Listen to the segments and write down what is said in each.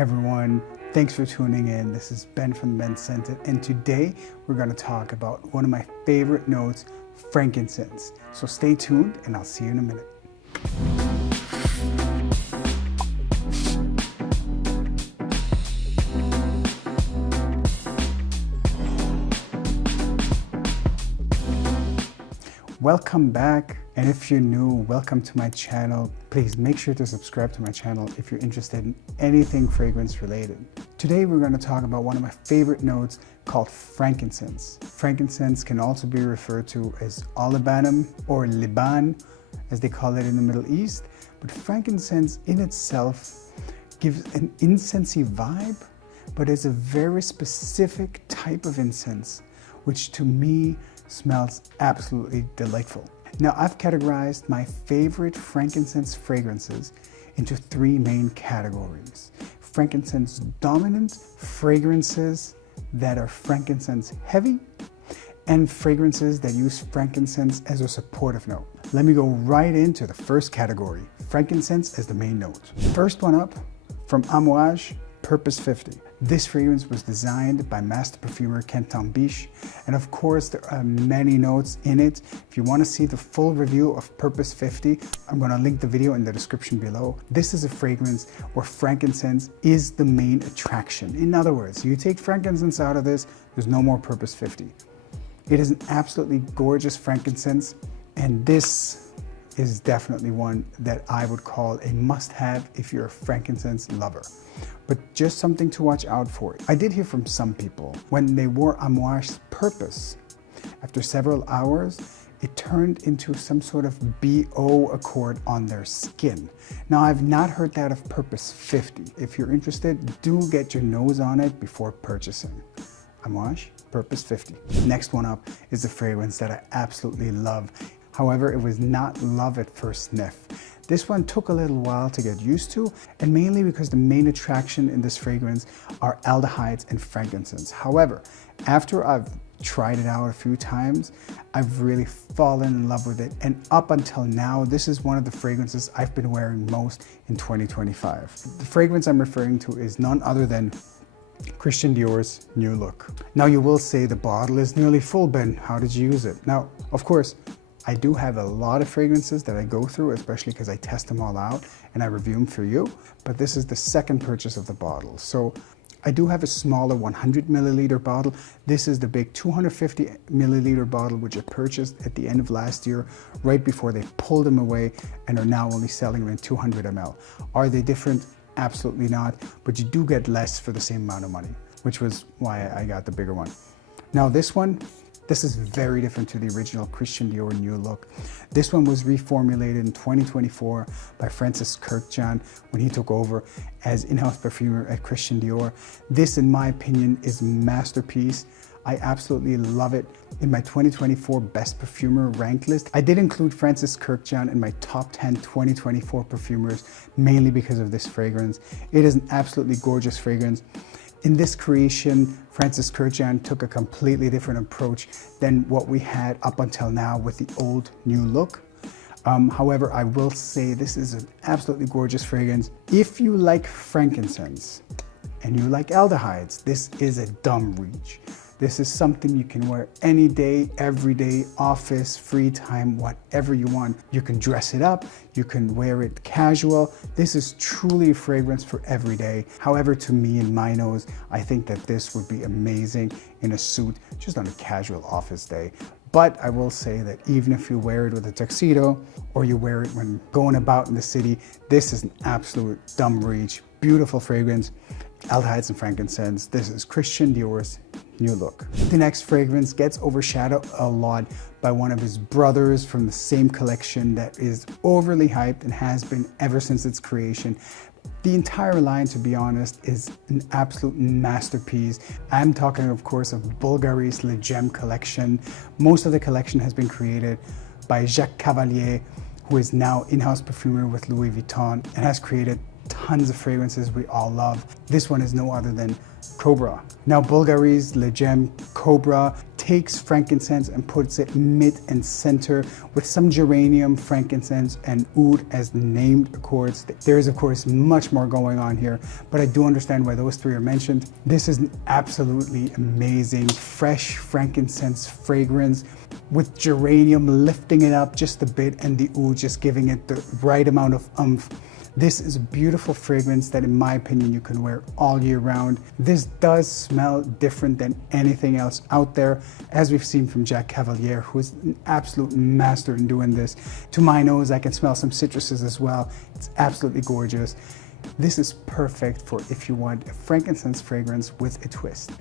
everyone, thanks for tuning in. This is Ben from the Men's Center, and today we're going to talk about one of my favorite notes, frankincense. So stay tuned and I'll see you in a minute. Welcome back, and if you're new, welcome to my channel. Please make sure to subscribe to my channel if you're interested in anything fragrance related. Today we're going to talk about one of my favorite notes called frankincense. Frankincense can also be referred to as olibanum or Liban, as they call it in the Middle East, but frankincense in itself gives an incensey vibe, but it's a very specific type of incense, which to me smells absolutely delightful. Now, I've categorized my favorite frankincense fragrances into three main categories: frankincense dominant, fragrances that are frankincense heavy, and fragrances that use frankincense as a supportive note. Let me go right into the first category, frankincense as the main note. First one up, from AMOUAGE, Purpose 50. This fragrance was designed by master perfumer Quentin Biche, and of course there are many notes in it. If you want to see the full review of Purpose 50, I'm going to link the video in the description below. This is a fragrance where frankincense is the main attraction. In other words, you take frankincense out of this, there's no more Purpose 50. It is an absolutely gorgeous frankincense, and this is definitely one that I would call a must-have if you're a frankincense lover. But just something to watch out for. I did hear from some people when they wore AMOUAGE's Purpose, after several hours, it turned into some sort of BO accord on their skin. Now, I've not heard that of Purpose 50. If you're interested, do get your nose on it before purchasing. AMOUAGE, Purpose 50. Next one up is a fragrance that I absolutely love. However, it was not love at first sniff. This one took a little while to get used to, and mainly because the main attraction in this fragrance are aldehydes and frankincense. However, after I've tried it out a few times, I've really fallen in love with it, and up until now, this is one of the fragrances I've been wearing most in 2025. The fragrance I'm referring to is none other than Christian Dior's New Look. Now, you will say the bottle is nearly full, Ben. How did you use it? Now, of course, I do have a lot of fragrances that I go through, especially because I test them all out and I review them for you, but this is the second purchase of the bottle. So I do have a smaller 100 milliliter bottle. This is the big 250 milliliter bottle, which I purchased at the end of last year, right before they pulled them away and are now only selling them in 200 ml. Are they different? Absolutely not, but you do get less for the same amount of money, which was why I got the bigger one. Now this is very different to the original Christian Dior New Look. This one was reformulated in 2024 by Francis Kurkdjian when he took over as in-house perfumer at Christian Dior. This, in my opinion, is a masterpiece. I absolutely love it. In my 2024 Best Perfumer rank list, I did include Francis Kurkdjian in my top 10 2024 perfumers, mainly because of this fragrance. It is an absolutely gorgeous fragrance. In this creation, Francis Kurkdjian took a completely different approach than what we had up until now with the old New Look. However, I will say this is an absolutely gorgeous fragrance. If you like frankincense and you like aldehydes, this is a dumb reach. This is something you can wear any day, every day, office, free time, whatever you want. You can dress it up, you can wear it casual. This is truly a fragrance for every day. However, to me, in my nose, I think that this would be amazing in a suit, just on a casual office day. But I will say that even if you wear it with a tuxedo or you wear it when going about in the city, this is an absolute dumb reach. Beautiful fragrance, aldehydes and frankincense. This is Christian Dior's New Look. The next fragrance gets overshadowed a lot by one of his brothers from the same collection that is overly hyped and has been ever since its creation. The entire line, to be honest, is an absolute masterpiece. I'm talking, of course, of BVLGARI's Le Gem collection. Most of the collection has been created by Jacques, who is now in-house perfumer with Louis Vuitton and has created tons of fragrances we all love. This one is no other than KOBRAA. Now, BVLGARI's Le Gem KOBRAA takes frankincense and puts it mid and center with some geranium, frankincense, and oud as the name accords. There is of course much more going on here, but I do understand why those three are mentioned. This is an absolutely amazing fresh frankincense fragrance with geranium lifting it up just a bit and the oud just giving it the right amount of oomph. This is a beautiful fragrance that in my opinion you can wear all year round. This does smell different than anything else out there, as we've seen from Jack Cavalier, who is an absolute master in doing this. To my nose, I can smell some citruses as well. It's absolutely gorgeous. This is perfect for if you want a frankincense fragrance with a twist.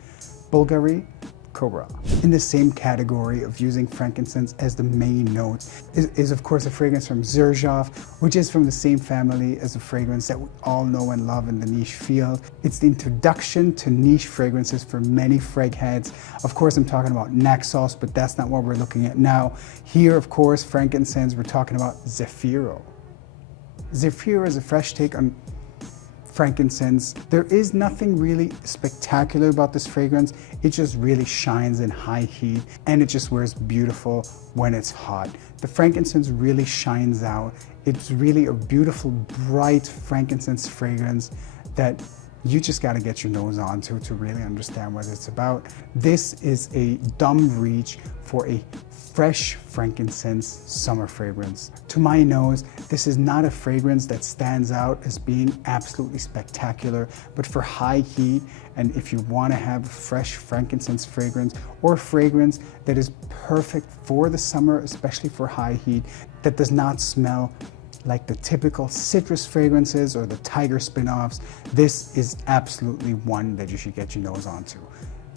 BVLGARI, KOBRAA. In the same category of using frankincense as the main note is of course a fragrance from XERJOFF, which is from the same family as a fragrance that we all know and love in the niche field. It's the introduction to niche fragrances for many frag heads. Of course, I'm talking about Naxos, but that's not what we're looking at now. Here, of course, frankincense, we're talking about ZEFIRO. ZEFIRO is a fresh take on frankincense. There is nothing really spectacular about this fragrance. It just really shines in high heat and it just wears beautiful when it's hot. The frankincense really shines out. It's really a beautiful, bright frankincense fragrance that you just got to get your nose onto to really understand what it's about. This is a dumb reach for a fresh frankincense summer fragrance. To my nose, this is not a fragrance that stands out as being absolutely spectacular, but for high heat, and if you want to have a fresh frankincense fragrance or a fragrance that is perfect for the summer, especially for high heat, that does not smell like the typical citrus fragrances or the tiger spin-offs, this is absolutely one that you should get your nose onto.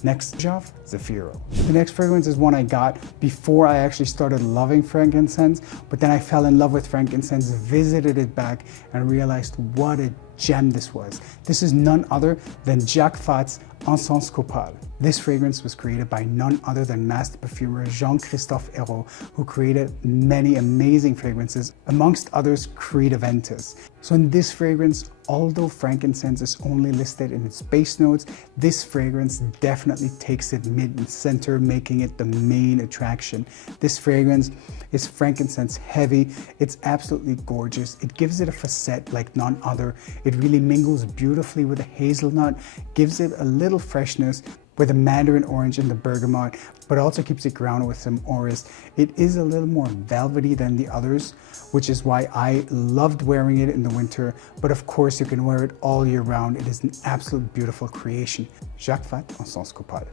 Next, ZEFIRO. The next fragrance is one I got before I actually started loving frankincense, but then I fell in love with frankincense, visited it back, and realized what a gem this was. This is none other than JACQUES ENCENS COPAL. This fragrance was created by none other than master perfumer Jean-Christophe Hérault, who created many amazing fragrances, amongst others Creed Aventus. So in this fragrance, although frankincense is only listed in its base notes, this fragrance definitely takes it mid and center, making it the main attraction. This fragrance is frankincense heavy. It's absolutely gorgeous. It gives it a facet like none other. It really mingles beautifully with a hazelnut, gives it a little freshness with a mandarin orange and the bergamot, but also keeps it grounded with some orris. It is a little more velvety than the others, which is why I loved wearing it in the winter, but of course you can wear it all year round. It is an absolute beautiful creation. JACQUES ENCENS COPAL.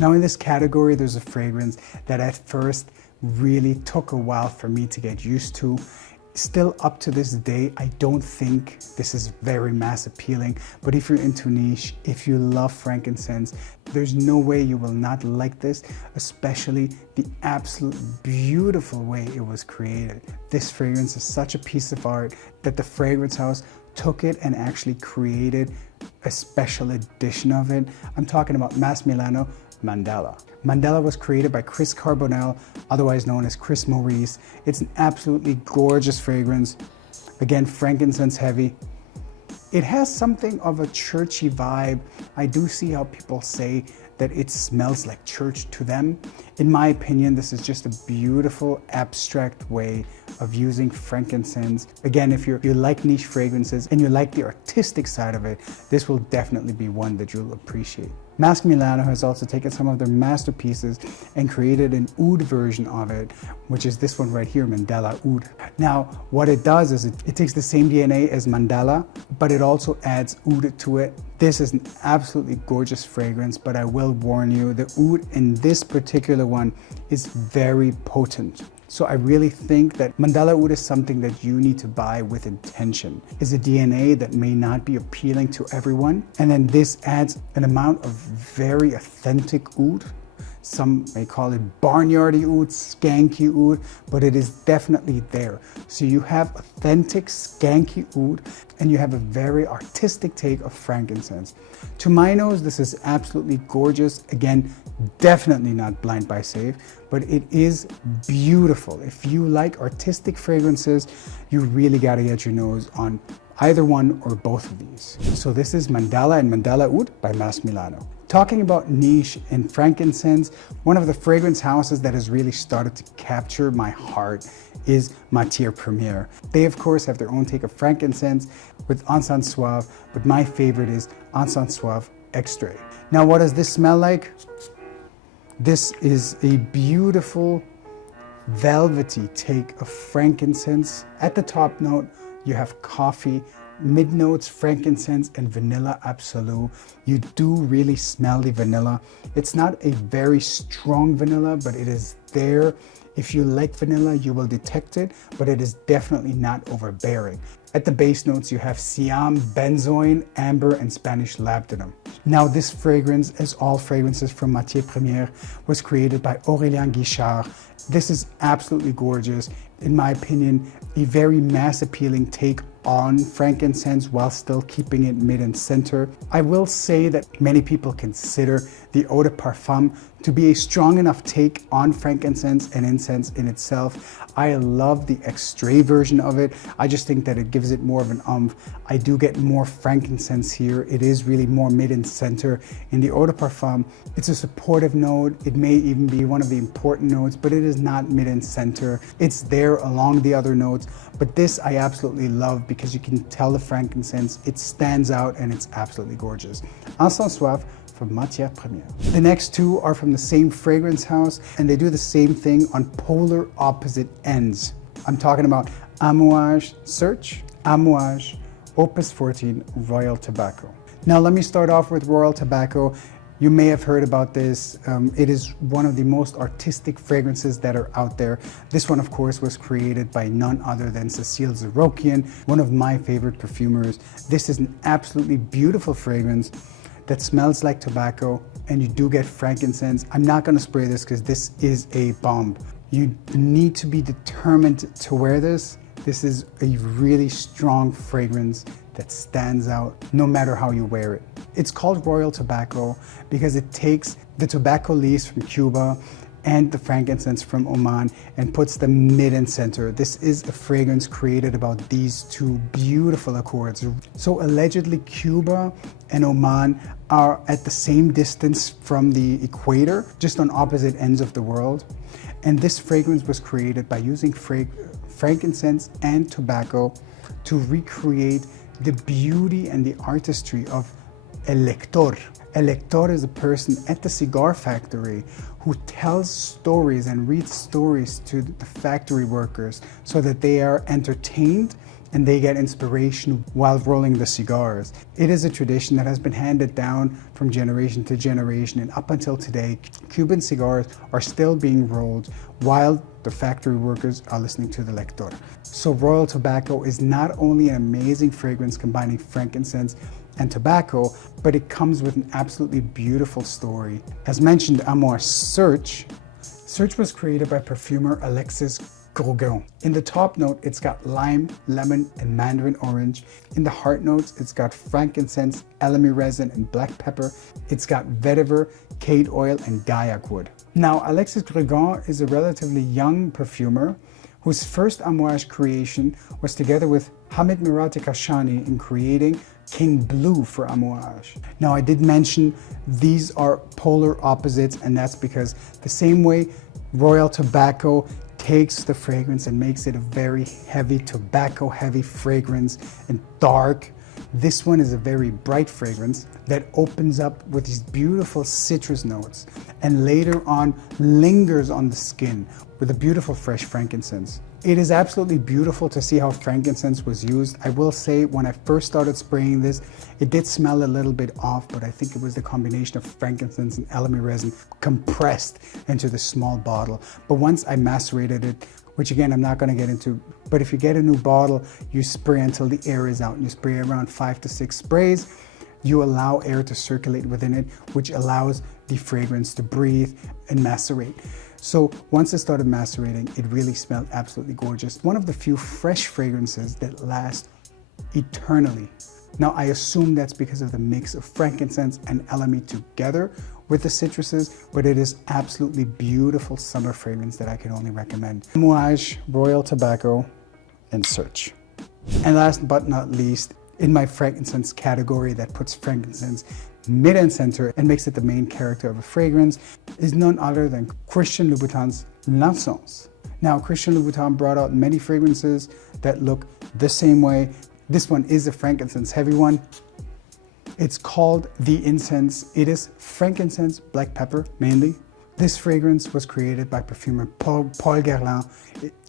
Now in this category, there's a fragrance that at first really took a while for me to get used to. Still up to this day, I don't think this is very mass appealing, but if you're into niche, if you love frankincense, there's no way you will not like this, especially the absolute beautiful way it was created. This fragrance is such a piece of art that the fragrance house took it and actually created a special edition of it. I'm talking about MILANO MANDALA. MANDALA was created by Chris Carbonell, otherwise known as Chris Maurice. It's an absolutely gorgeous fragrance. Again, frankincense heavy. It has something of a churchy vibe. I do see how people say that it smells like church to them. In my opinion, this is just a beautiful, abstract way of using frankincense. Again, if you like niche fragrances and you like the artistic side of it, this will definitely be one that you'll appreciate. Masque Milano has also taken some of their masterpieces and created an oud version of it, which is this one right here, Mandala Oud. Now, what it does is it takes the same DNA as Mandala, but it also adds oud to it. This is an absolutely gorgeous fragrance, but I will warn you, the oud in this particular one is very potent. So I really think that Mandala Oud is something that you need to buy with intention. It's a DNA that may not be appealing to everyone. And then this adds an amount of very authentic oud. Some may call it barnyardy oud, skanky oud, but it is definitely there. So you have authentic skanky oud and you have a very artistic take of frankincense. To my nose, this is absolutely gorgeous. Again, definitely not blind buy safe, but it is beautiful. If you like artistic fragrances, you really got to get your nose on either one or both of these. So this is Mandala and Mandala Oud by Masque Milano. Talking about niche and frankincense, one of the fragrance houses that has really started to capture my heart is Martiere Premier. They of course have their own take of frankincense with ENCENS SUAVE, but my favorite is ENCENS SUAVE EXTRAIT. Now what does this smell like? This is a beautiful velvety take of frankincense. At the top note, you have coffee, mid notes, frankincense, and vanilla absolute. You do really smell the vanilla. It's not a very strong vanilla, but it is there. If you like vanilla, you will detect it, but it is definitely not overbearing. At the base notes, you have Siam, benzoin, amber, and Spanish labdanum. Now this fragrance, as all fragrances from Martiere Premier, was created by Aurélien Guichard. This is absolutely gorgeous. In my opinion, a very mass appealing take on frankincense while still keeping it mid and center. I will say that many people consider the eau de parfum to be a strong enough take on frankincense and incense in itself. I love the extrait version of it. I just think that it gives it more of an oomph. I do get more frankincense here. It is really more mid and center. In the eau de parfum, it's a supportive note. It may even be one of the important notes, but it is not mid and center. It's there along the other notes, but this I absolutely love because you can tell the frankincense. It stands out and it's absolutely gorgeous. ENCENS SUAVE from Martiere Premier. The next two are from the same fragrance house, and they do the same thing on polar opposite ends. I'm talking about AMOUAGE Search, AMOUAGE Opus 14 Royal Tobacco. Now let me start off with Royal Tobacco. You may have heard about this. It is one of the most artistic fragrances that are out there. This one, of course, was created by none other than Cécile Zerokian, one of my favorite perfumers. This is an absolutely beautiful fragrance that smells like tobacco, and you do get frankincense. I'm not gonna spray this because this is a bomb. You need to be determined to wear this. This is a really strong fragrance that stands out no matter how you wear it. It's called Royal Tobacco because it takes the tobacco leaves from Cuba and the frankincense from Oman and puts them mid and center. This is a fragrance created about these two beautiful accords. So allegedly Cuba and Oman are at the same distance from the equator, just on opposite ends of the world. And this fragrance was created by using frankincense and tobacco to recreate the beauty and the artistry of el lector. A lector is a person at the cigar factory who tells stories and reads stories to the factory workers so that they are entertained and they get inspiration while rolling the cigars. It is a tradition that has been handed down from generation to generation, and up until today, Cuban cigars are still being rolled while the factory workers are listening to the lector. So Royal Tobacco is not only an amazing fragrance combining frankincense and tobacco, but it comes with an absolutely beautiful story. As mentioned, AMOUAGE Search was created by perfumer Alexis Grosjean. In the top note, it's got lime, lemon, and mandarin orange. In the heart notes, it's got frankincense, elemi resin, and black pepper. It's got vetiver, cade oil, and gaiac wood. Now, Alexis Grosjean is a relatively young perfumer whose first AMOUAGE creation was together with Hamid Mirati Kashani in creating King Blue for AMOUAGE. Now, I did mention these are polar opposites, and that's because the same way Royal Tobacco takes the fragrance and makes it a very heavy, tobacco-heavy fragrance and dark. This one is a very bright fragrance that opens up with these beautiful citrus notes and later on lingers on the skin with a beautiful fresh frankincense. It is absolutely beautiful to see how frankincense was used. I will say when I first started spraying this, it did smell a little bit off, but I think it was the combination of frankincense and elemi resin compressed into this small bottle. But once I macerated it, which again, I'm not gonna get into, but if you get a new bottle, you spray until the air is out. You spray around 5 to 6 sprays. You allow air to circulate within it, which allows the fragrance to breathe and macerate. So once it started macerating, it really smelled absolutely gorgeous. One of the few fresh fragrances that last eternally. Now I assume that's because of the mix of frankincense and elemi together with the citruses, but it is absolutely beautiful summer fragrance that I can only recommend. AMOUAGE, Royal Tobacco, and Search. And last but not least in my frankincense category that puts frankincense mid and center and makes it the main character of a fragrance is none other than Christian Louboutin's L'ENCENS. Now, Christian Louboutin brought out many fragrances that look the same way. This one is a frankincense heavy one. It's called the Incense. It is frankincense, black pepper mainly. This fragrance was created by perfumer Paul Guerlain.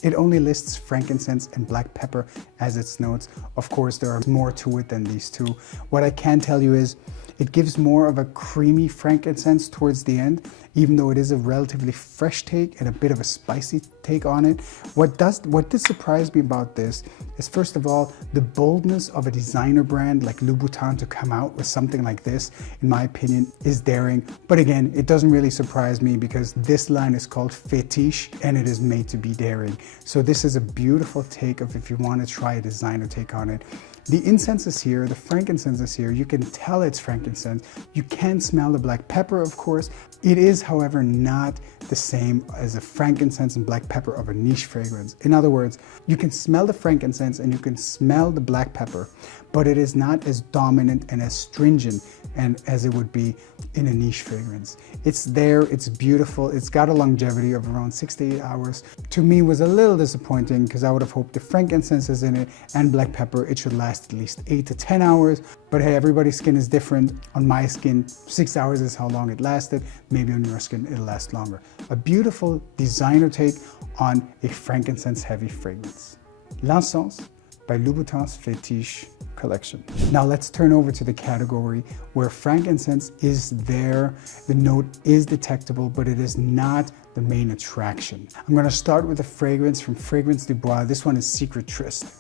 It only lists frankincense and black pepper as its notes. Of course, there are more to it than these two. What I can tell you is it gives more of a creamy frankincense towards the end, even though it is a relatively fresh take and a bit of a spicy take on it. What did surprise me about this is, first of all, the boldness of a designer brand like Louboutin to come out with something like this, in my opinion, is daring. But again, it doesn't really surprise me because this line is called Fetiche and it is made to be daring. So this is a beautiful take of if you want to try a designer take on it. The incense is here, the frankincense is here. You can tell it's frankincense. You can smell the black pepper, of course. It is, however, not the same as a frankincense and black pepper of a niche fragrance. In other words, you can smell the frankincense and you can smell the black pepper, but it is not as dominant and as stringent and as it would be in a niche fragrance. It's there, it's beautiful, it's got a longevity of around 6 to 8 hours. To me, was a little disappointing because I would have hoped the frankincense is in it and black pepper, it should last at least 8 to 10 hours. But hey, everybody's skin is different. On my skin, 6 hours is how long it lasted. Maybe on your skin, it'll last longer. A beautiful designer take on a frankincense heavy fragrance. L'Encens by Louboutin's Fetiche collection. Now let's turn over to the category where frankincense is there, the note is detectable, but it is not the main attraction. I'm going to start with a fragrance from Fragrance du Bois. This one is Secret Tryst.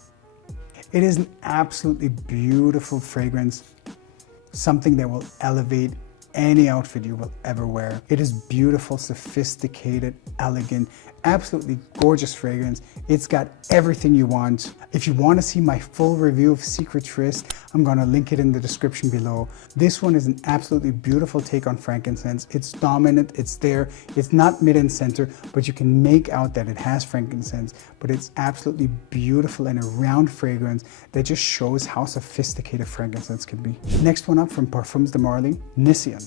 It is an absolutely beautiful fragrance, something that will elevate any outfit you will ever wear. It is beautiful, sophisticated, elegant, absolutely gorgeous fragrance. It's got everything you want. If you want to see my full review of Secret Tryst, I'm going to link it in the description below. This one is an absolutely beautiful take on frankincense. It's dominant, it's there, it's not mid and center, but you can make out that it has frankincense, but it's absolutely beautiful and a round fragrance that just shows how sophisticated frankincense can be. Next one up from Parfums de Marly, NISEAN.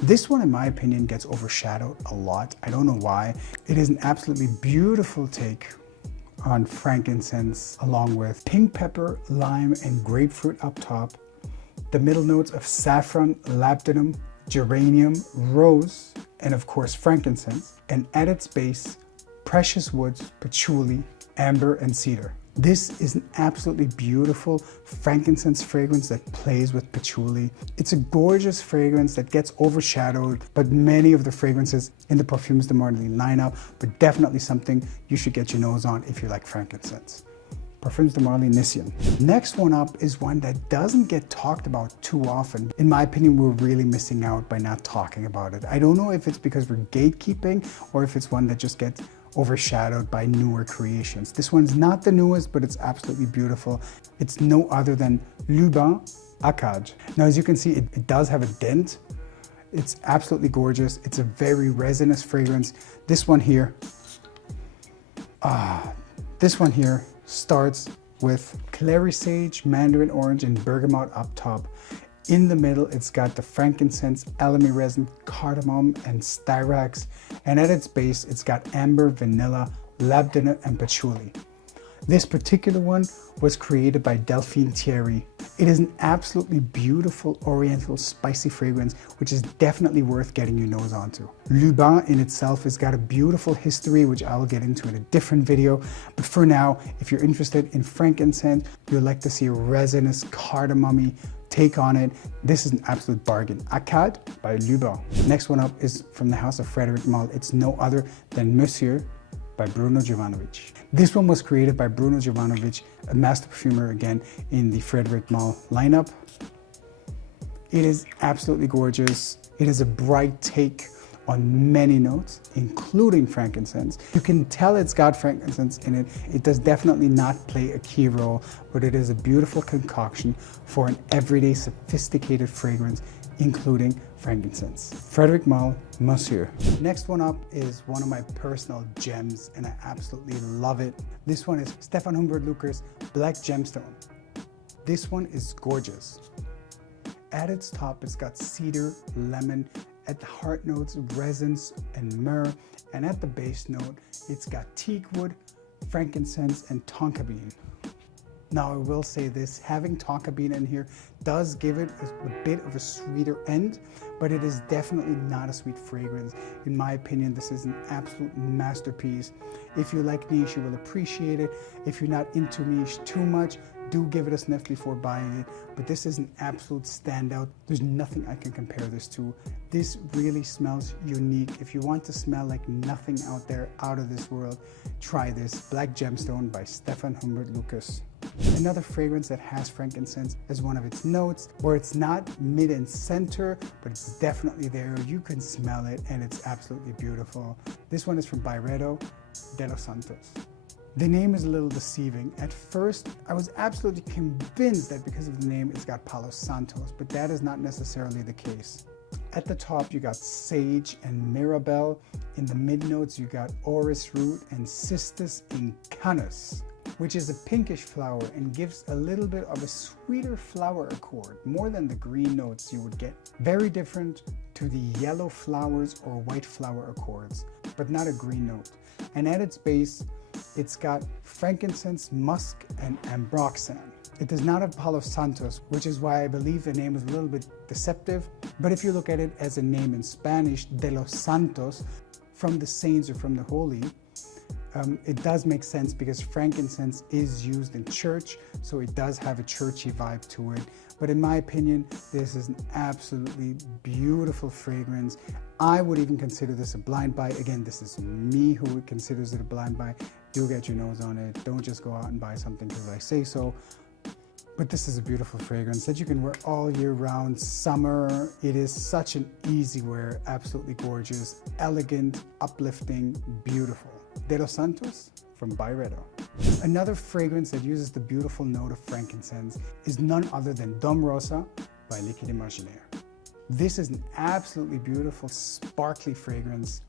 This one, in my opinion, gets overshadowed a lot. I don't know why. It is an absolutely beautiful take on frankincense, along with pink pepper, lime, and grapefruit up top. The middle notes of saffron, labdanum, geranium, rose, and of course frankincense. And at its base, precious woods, patchouli, amber, and cedar. This is an absolutely beautiful frankincense fragrance that plays with patchouli. It's a gorgeous fragrance that gets overshadowed by many of the fragrances in the Parfums de Marly lineup, but definitely something you should get your nose on if you like frankincense. Parfums de Marly, NISEAN. Next one up is one that doesn't get talked about too often. In my opinion, we're really missing out by not talking about it. I don't know if it's because we're gatekeeping or if it's one that just gets overshadowed by newer creations. This one's not the newest, but it's absolutely beautiful. It's no other than LUBIN AKKAD. Now, as you can see, it does have a dent. It's absolutely gorgeous. It's a very resinous fragrance. This one here starts with clary sage, mandarin orange, and bergamot up top. In the middle, it's got the frankincense, elemi resin, cardamom, and styrax. And at its base, it's got amber, vanilla, labdanum, and patchouli. This particular one was created by Delphine Thierry. It is an absolutely beautiful oriental spicy fragrance, which is definitely worth getting your nose onto. Lubin in itself has got a beautiful history, which I will get into in a different video. But for now, if you're interested in frankincense, you'd like to see a resinous cardamom take on it, this is an absolute bargain. AKKAD by Lubin. Next one up is from the house of Frederic Malle. It's no other than MONSIEUR by Bruno Jovanovic. This one was created by Bruno Jovanovic, a master perfumer again in the Frederic Malle lineup. It is absolutely gorgeous. It is a bright take on many notes, including frankincense. You can tell it's got frankincense in it. It does definitely not play a key role, but it is a beautiful concoction for an everyday sophisticated fragrance, including frankincense. Frederic Malle, MONSIEUR. Next one up is one of my personal gems, and I absolutely love it. This one is Stefan Humbert Lucker's Black Gemstone. This one is gorgeous. At its top, it's got cedar, lemon. At the heart notes, resins and myrrh. And at the base note, it's got teak wood, frankincense, and tonka bean. Now I will say this, having tonka bean in here does give it a bit of a sweeter end, but it is definitely not a sweet fragrance. In my opinion, this is an absolute masterpiece. If you like niche, you will appreciate it. If you're not into niche too much, do give it a sniff before buying it, but this is an absolute standout. There's nothing I can compare this to. This really smells unique. If you want to smell like nothing out there, out of this world, try this Black Gemstone by Stefan Humbert Lucas. Another fragrance that has frankincense as one of its notes, where it's not mid and center, but it's definitely there. You can smell it and it's absolutely beautiful. This one is from BYREDO, De Los Santos. The name is a little deceiving. At first, I was absolutely convinced that because of the name, it's got Palo Santos, but that is not necessarily the case. At the top, you got sage and mirabelle. In the mid notes, you got orris root and cistus incanus, which is a pinkish flower and gives a little bit of a sweeter flower accord, more than the green notes you would get. Very different to the yellow flowers or white flower accords, but not a green note. And at its base, it's got frankincense, musk, and ambroxan. It does not have Palo Santos, which is why I believe the name is a little bit deceptive. But if you look at it as a name in Spanish, De Los Santos, from the saints or from the holy, it does make sense because frankincense is used in church, so it does have a churchy vibe to it. But in my opinion, this is an absolutely beautiful fragrance. I would even consider this a blind buy. Again, this is me who considers it a blind buy. Do get your nose on it. Don't just go out and buy something because I say so. But this is a beautiful fragrance that you can wear all year round. Summer, it is such an easy wear, absolutely gorgeous, elegant, uplifting, beautiful. De Los Santos from BYREDO. Another fragrance that uses the beautiful note of frankincense is none other than Dôme Rosa by Liquide Imaginaire. This is an absolutely beautiful, sparkly fragrance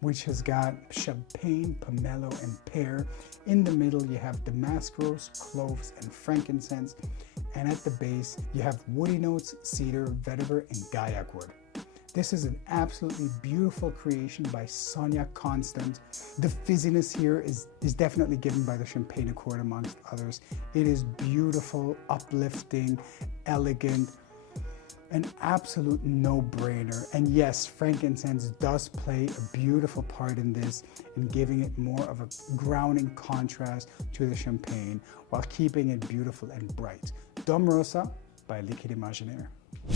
which has got champagne, pomelo, and pear. In the middle, you have damask rose, cloves, and frankincense. And at the base, you have woody notes, cedar, vetiver, and gaiac wood. This is an absolutely beautiful creation by Sonia Constant. The fizziness here is definitely given by the champagne accord amongst others. It is beautiful, uplifting, elegant, an absolute no-brainer. And yes, frankincense does play a beautiful part in this, in giving it more of a grounding contrast to the champagne while keeping it beautiful and bright. Dôme Rosa by Liquide Imaginaire.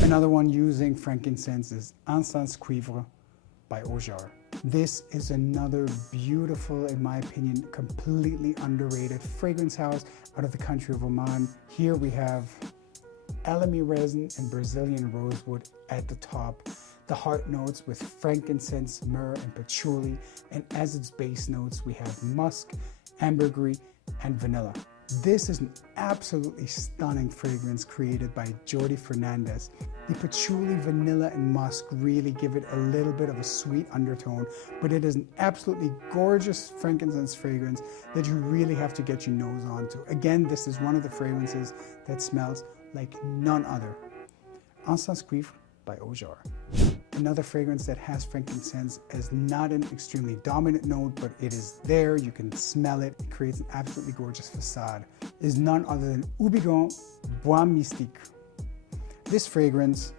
Another one using frankincense is ENCENS Cuivre by Aujar. This is another beautiful, in my opinion, completely underrated fragrance house out of the country of Oman. Here we have elemi resin and Brazilian rosewood at the top. The heart notes with frankincense, myrrh, and patchouli. And as its base notes, we have musk, ambergris, and vanilla. This is an absolutely stunning fragrance created by Jordi Fernandez. The patchouli, vanilla, and musk really give it a little bit of a sweet undertone, but it is an absolutely gorgeous frankincense fragrance that you really have to get your nose onto. Again, this is one of the fragrances that smells like none other. ENCENS Cuivre by Aujar. Another fragrance that has frankincense as not an extremely dominant note, but it is there, you can smell it, it creates an absolutely gorgeous facade, is none other than Houbigant Bois Mystique. This fragrance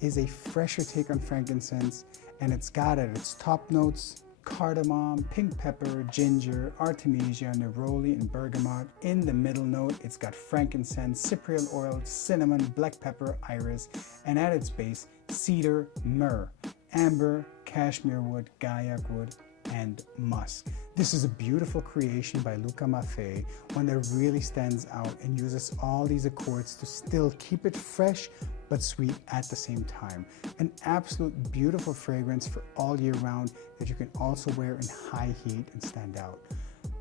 is a fresher take on frankincense, and it's got at its top notes cardamom, pink pepper, ginger, artemisia, neroli, and bergamot. In the middle note, it's got frankincense, cypriol oil, cinnamon, black pepper, iris, and at its base, cedar, myrrh, amber, cashmere wood, gaiac wood, and musk. This is a beautiful creation by Luca Maffei, one that really stands out and uses all these accords to still keep it fresh but sweet at the same time. An absolute beautiful fragrance for all year round that you can also wear in high heat and stand out.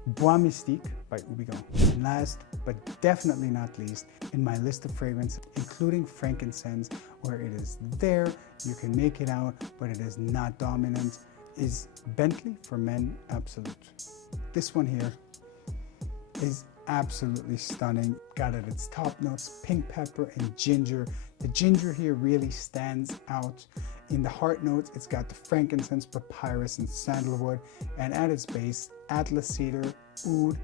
Bois Mystique by Houbigant. And last, but definitely not least, in my list of fragrances, including frankincense, where it is there, you can make it out, but it is not dominant, is Bentley for Men Absolute. This one here is absolutely stunning. Got at its top notes pink pepper and ginger. The ginger here really stands out. In the heart notes, it's got the frankincense, papyrus, and sandalwood, and at its base, atlas cedar, oud,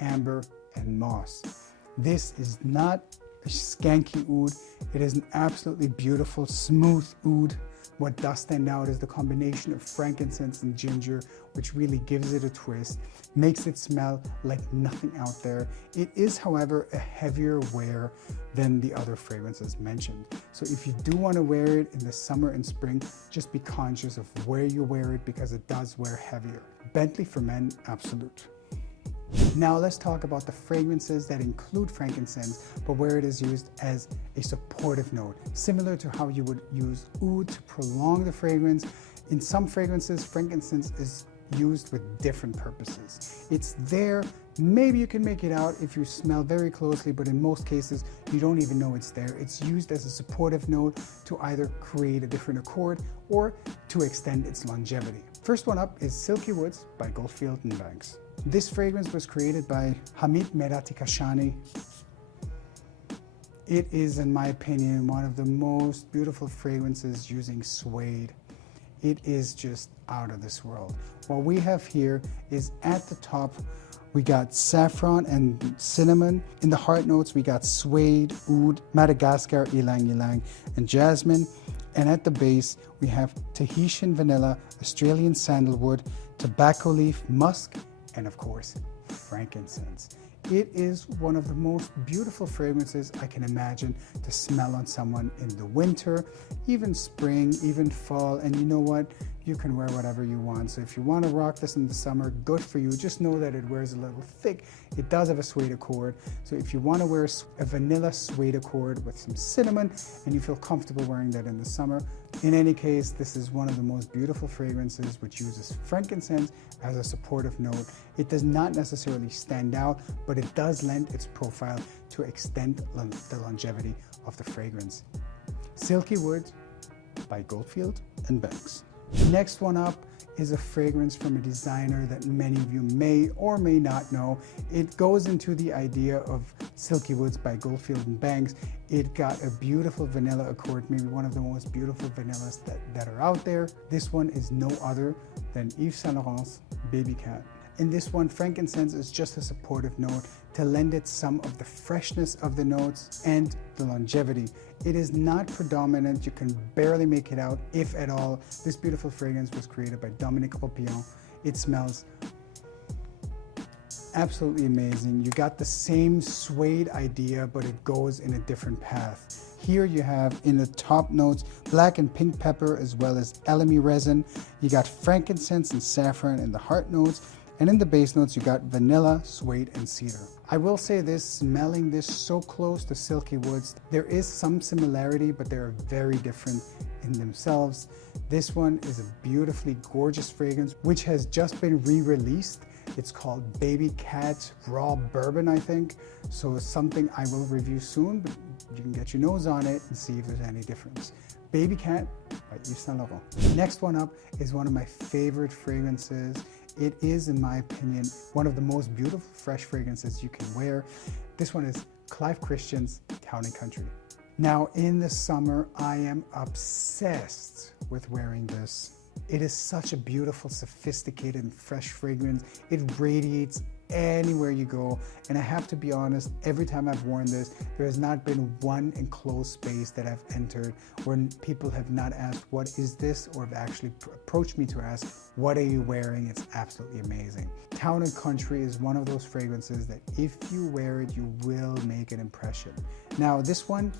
amber, and moss. This is not a skanky oud. It is an absolutely beautiful, smooth oud. What does stand out is the combination of frankincense and ginger, which really gives it a twist, makes it smell like nothing out there. It is, however, a heavier wear than the other fragrances mentioned. So if you do want to wear it in the summer and spring, just be conscious of where you wear it because it does wear heavier. Bentley for men, absolute. Now let's talk about the fragrances that include frankincense, but where it is used as a supportive note, similar to how you would use oud to prolong the fragrance. In some fragrances, frankincense is used with different purposes. It's there, maybe you can make it out if you smell very closely, but in most cases, you don't even know it's there. It's used as a supportive note to either create a different accord or to extend its longevity. First one up is Silky Woods by Goldfield & Banks. This fragrance was created by Hamid Merati Kashani. It is, in my opinion, one of the most beautiful fragrances using suede. It is just out of this world. What we have here is at the top, we got saffron and cinnamon. In the heart notes, we got suede, oud, Madagascar, ylang ylang, and jasmine. And at the base, we have Tahitian vanilla, Australian sandalwood, tobacco leaf, musk, and of course, frankincense. It is one of the most beautiful fragrances I can imagine to smell on someone in the winter, even spring, even fall. And you know what? You can wear whatever you want. So if you want to rock this in the summer, good for you. Just know that it wears a little thick. It does have a suede accord. So if you want to wear a vanilla suede accord with some cinnamon and you feel comfortable wearing that in the summer, in any case, this is one of the most beautiful fragrances which uses frankincense as a supportive note. It does not necessarily stand out, but it does lend its profile to extend the longevity of the fragrance. Silky Woods by Goldfield & Banks. Next one up is a fragrance from a designer that many of you may or may not know. It goes into the idea of Silky Woods by Goldfield & Banks. It got a beautiful vanilla accord, maybe one of the most beautiful vanillas that are out there. This one is no other than Yves Saint Laurent's Baby Cat. In this one, frankincense is just a supportive note to lend it some of the freshness of the notes and the longevity. It is not predominant. You can barely make it out, if at all. This beautiful fragrance was created by Dominique Ropillon. It smells absolutely amazing. You got the same suede idea, but it goes in a different path. Here you have in the top notes black and pink pepper as well as elemi resin. You got frankincense and saffron in the heart notes. And in the base notes, you got vanilla, suede, and cedar. I will say this, smelling this so close to Silky Woods, there is some similarity, but they're very different in themselves. This one is a beautifully gorgeous fragrance, which has just been re-released. It's called Baby Cat Raw Bourbon, I think. So it's something I will review soon, but you can get your nose on it and see if there's any difference. Baby Cat by Yves Saint Laurent. Next one up is one of my favorite fragrances. It is, in my opinion, one of the most beautiful fresh fragrances you can wear. This one is Clive Christian's Town & Country. Now, in the summer, I am obsessed with wearing this. It is such a beautiful, sophisticated, and fresh fragrance. It radiates anywhere you go, and I have to be honest, every time I've worn this, there has not been one enclosed space that I've entered where people have not asked, what is this? Or have actually approached me to ask, what are you wearing? It's absolutely amazing. Town & Country is one of those fragrances that if you wear it, you will make an impression. Now, this one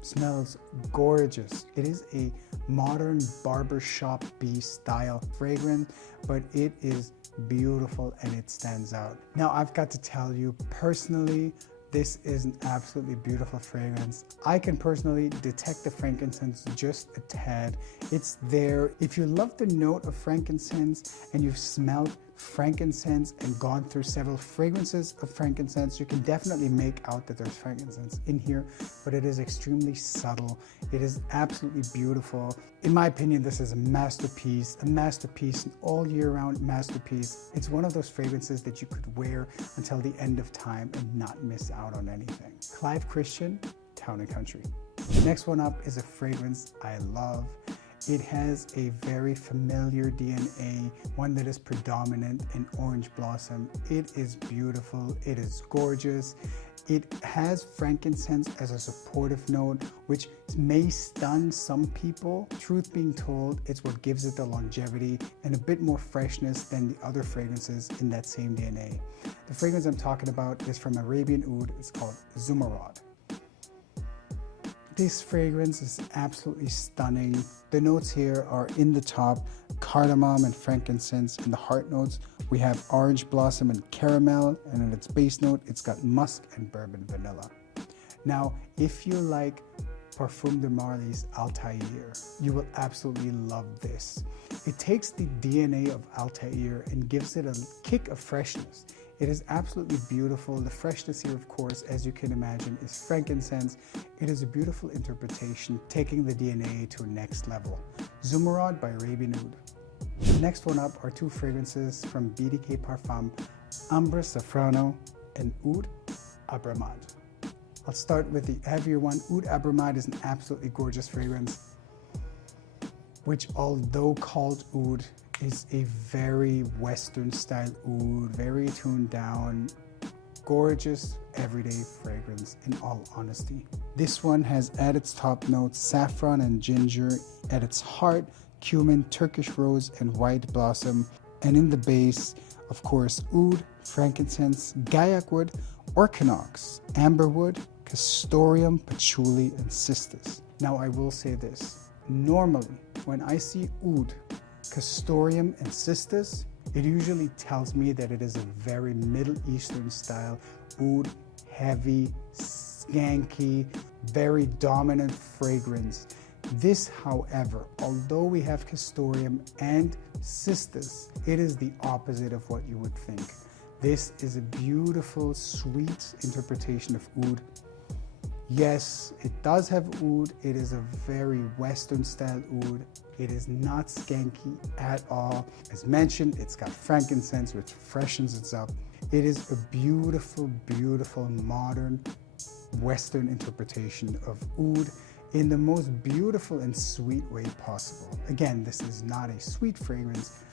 smells gorgeous. It is a modern barbershop-y style fragrance, but it is beautiful and it stands out. Now, I've got to tell you, personally, this is an absolutely beautiful fragrance. I can personally detect the frankincense just a tad. It's there. If you love the note of frankincense and you've smelled frankincense and gone through several fragrances of frankincense, you can definitely make out that there's frankincense in here, but it is extremely subtle. It is absolutely beautiful. In my opinion, this is a masterpiece, an all year round masterpiece. It's one of those fragrances that you could wear until the end of time and not miss out on anything. Clive Christian, Town and Country. Next one up is a fragrance I love. It has a very familiar DNA, one that is predominant in orange blossom. It is beautiful, it is gorgeous. It has frankincense as a supportive note, which may stun some people. Truth being told, it's what gives it the longevity and a bit more freshness than the other fragrances in that same DNA. The fragrance I'm talking about is from Arabian Oud. It's called Zumarrad. This fragrance is absolutely stunning. The notes here are in the top, cardamom and frankincense. In the heart notes, we have orange blossom and caramel, and in its base note, it's got musk and bourbon vanilla. Now, if you like Parfums de Marly's Altair, you will absolutely love this. It takes the DNA of Altair and gives it a kick of freshness. It is absolutely beautiful. The freshness here, of course, as you can imagine, is frankincense. It is a beautiful interpretation, taking the DNA to a next level. Zumarrad by Arabian Oud. The next one up are two fragrances from BDK Parfums, Ambre Safrano and Oud Abramad. I'll start with the heavier one. Oud Abramad is an absolutely gorgeous fragrance, which, although called Oud, is a very Western style oud, very tuned down, gorgeous everyday fragrance in all honesty. This one has at its top notes saffron and ginger, at its heart cumin, Turkish rose and white blossom, and in the base, of course, oud, frankincense, gaiac wood, orchinox, amberwood, castoreum, patchouli, and cistus. Now I will say this, normally when I see oud, castoreum and cistus, it usually tells me that it is a very Middle Eastern style oud, heavy, skanky, very dominant fragrance. This, however, although we have castoreum and cistus, it is the opposite of what you would think. This is a beautiful, sweet interpretation of oud. Yes, it does have oud. It is a very Western style oud. It is not skanky at all. As mentioned, it's got frankincense, which freshens it up. It is a beautiful, beautiful, modern Western interpretation of oud in the most beautiful and sweet way possible. Again, this is not a sweet fragrance.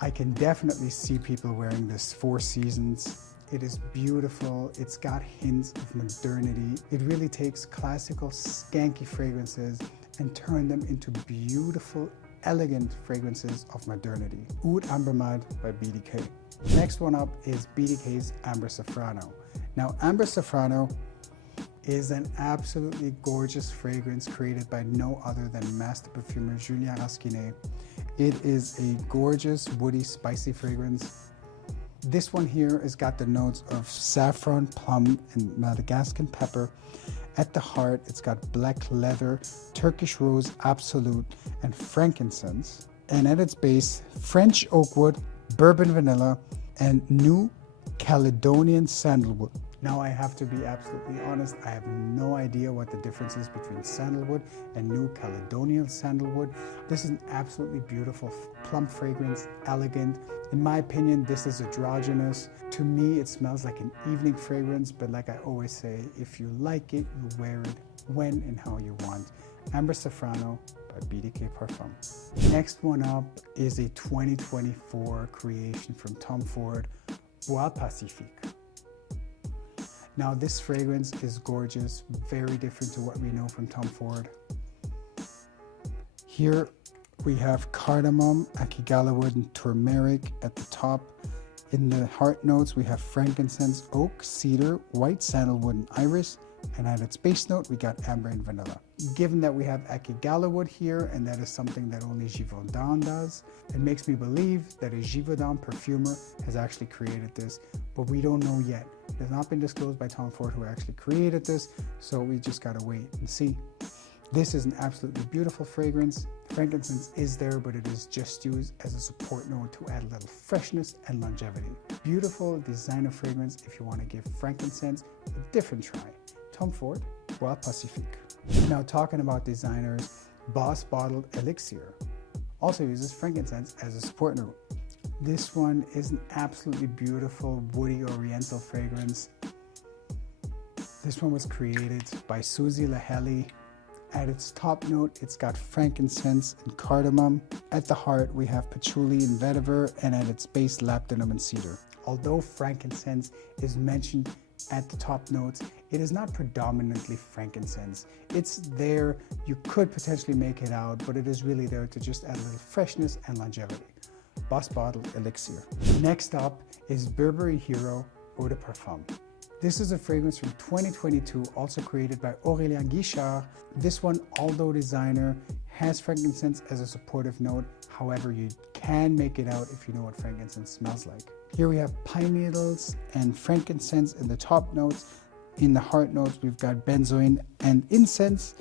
I can definitely see people wearing this 4 seasons. It is beautiful. It's got hints of modernity. It really takes classical, skanky fragrances and turn them into beautiful, elegant fragrances of modernity. Oud Abramad by BDK. Next one up is BDK's Ambre Safrano. Now, Ambre Safrano is an absolutely gorgeous fragrance created by no other than master perfumer Julien Rasquinet. It is a gorgeous, woody, spicy fragrance. This one here has got the notes of saffron, plum, and Madagascan pepper. At the heart, it's got black leather, Turkish rose absolute, and frankincense. And at its base, French oak wood, bourbon vanilla, and New Caledonian sandalwood. Now I have to be absolutely honest, I have no idea what the difference is between sandalwood and New Caledonian sandalwood. This is an absolutely beautiful plum fragrance, elegant. In my opinion, this is androgynous. To me, it smells like an evening fragrance, but like I always say, if you like it, you wear it when and how you want. Ambre Safrano by BDK Parfums. Next one up is a 2024 creation from Tom Ford, Bois Pacifique. Now this fragrance is gorgeous, very different to what we know from Tom Ford. Here we have cardamom, akigala wood, and turmeric at the top. In the heart notes we have frankincense, oak, cedar, white sandalwood, and iris. And at its base note we got amber and vanilla. Given that we have akigala wood here, and that is something that only Givaudan does, it makes me believe that a Givaudan perfumer has actually created this, but we don't know yet. It has not been disclosed by Tom Ford who actually created this, so we just gotta wait and see. This is an absolutely beautiful fragrance. Frankincense is there, but it is just used as a support note to add a little freshness and longevity. Beautiful designer fragrance if you want to give frankincense a different try. Tom Ford, Bois Pacifique. Now talking about designers, Boss Bottled Elixir also uses frankincense as a support note. This one is an absolutely beautiful woody oriental fragrance. This one was created by Susie Laheli. At its top note, it's got frankincense and cardamom. At the heart, we have patchouli and vetiver, and at its base, labdanum and cedar. Although frankincense is mentioned at the top notes, it is not predominantly frankincense. It's there, you could potentially make it out, but it is really there to just add a little freshness and longevity. Boss Bottled Elixir. Next up is Burberry Hero Eau de Parfum. This is a fragrance from 2022, also created by Aurélien Guichard. This one, although designer, has frankincense as a supportive note. However, you can make it out if you know what frankincense smells like. Here we have pine needles and frankincense in the top notes. In the heart notes, we've got benzoin and incense.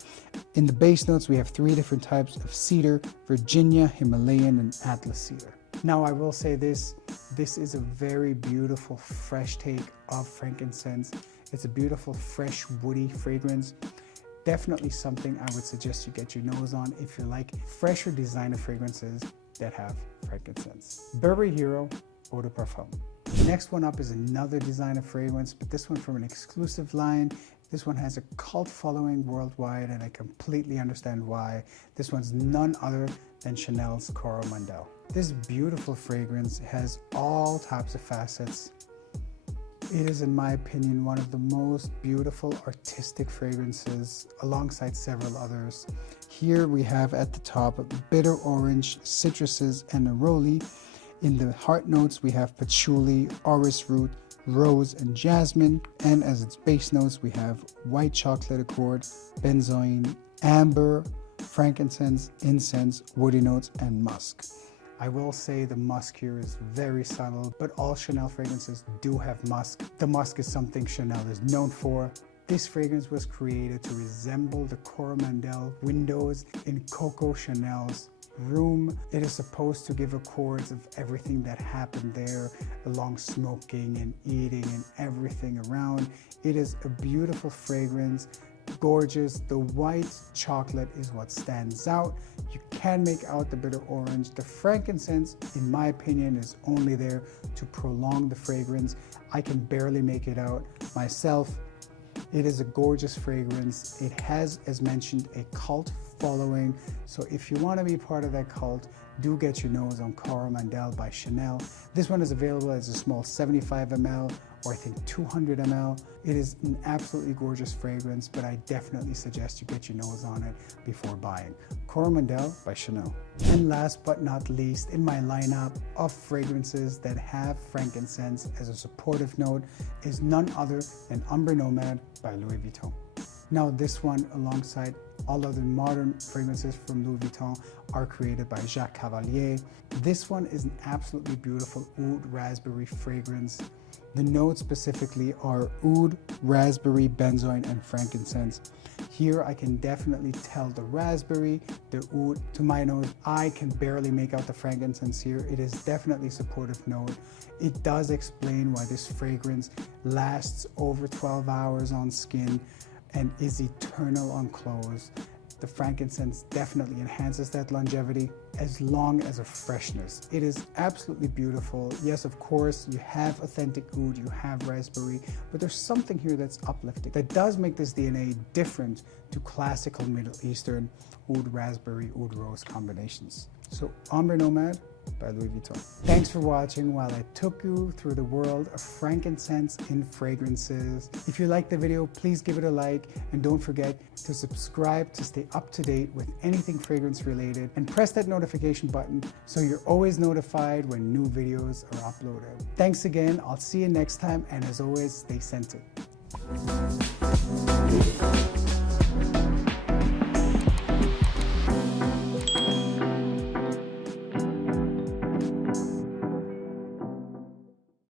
In the base notes, we have 3 different types of cedar: Virginia, Himalayan, and Atlas cedar. Now I will say this is a very beautiful fresh take of frankincense. It's a beautiful fresh woody fragrance. Definitely something I would suggest you get your nose on if you like fresher designer fragrances that have frankincense. Burberry Hero Eau de Parfum. Next one up is another designer fragrance, but this one from an exclusive line. This one has a cult following worldwide, and I completely understand why. This one's none other than Chanel's Coromandel. This beautiful fragrance has all types of facets. It is, in my opinion, one of the most beautiful artistic fragrances alongside several others. Here we have at the top bitter orange, citruses, and neroli. In the heart notes, we have patchouli, orris root, rose, and jasmine. And as its base notes, we have white chocolate accord, benzoin, amber, frankincense, incense, woody notes, and musk. I will say the musk here is very subtle, but all Chanel fragrances do have musk. The musk is something Chanel is known for. This fragrance was created to resemble the Coromandel windows in Coco Chanel's room. It is supposed to give accords of everything that happened there, along smoking and eating and everything around. It is a beautiful fragrance, gorgeous. The white chocolate is what stands out. You can make out the bitter orange. The frankincense, in my opinion, is only there to prolong the fragrance. I can barely make it out myself. It is a gorgeous fragrance. It has, as mentioned, a cult following. So if you want to be part of that cult, do get your nose on Coromandel by Chanel. This one is available as a small 75 ml or I think 200 ml. It is an absolutely gorgeous fragrance, but I definitely suggest you get your nose on it before buying. Coromandel by Chanel. And last but not least, in my lineup of fragrances that have frankincense as a supportive note is none other than Ombre Nomade by Louis Vuitton. Now this one, alongside all other modern fragrances from Louis Vuitton, are created by Jacques Cavalier. This one is an absolutely beautiful oud raspberry fragrance. The notes specifically are oud, raspberry, benzoin, and frankincense. Here I can definitely tell the raspberry, the oud. To my nose, I can barely make out the frankincense here. It is definitely a supportive note. It does explain why this fragrance lasts over 12 hours on skin and is eternal on clothes. The frankincense definitely enhances that longevity as long as a freshness. It is absolutely beautiful. Yes, of course, you have authentic oud, you have raspberry, but there's something here that's uplifting that does make this DNA different to classical Middle Eastern oud raspberry, oud rose combinations. So Ombre Nomade by Louis Vuitton. Thanks for watching while I took you through the world of frankincense in fragrances. If you liked the video, please give it a like and don't forget to subscribe to stay up to date with anything fragrance related, and press that notification button so you're always notified when new videos are uploaded. Thanks again, I'll see you next time, and as always, stay scented.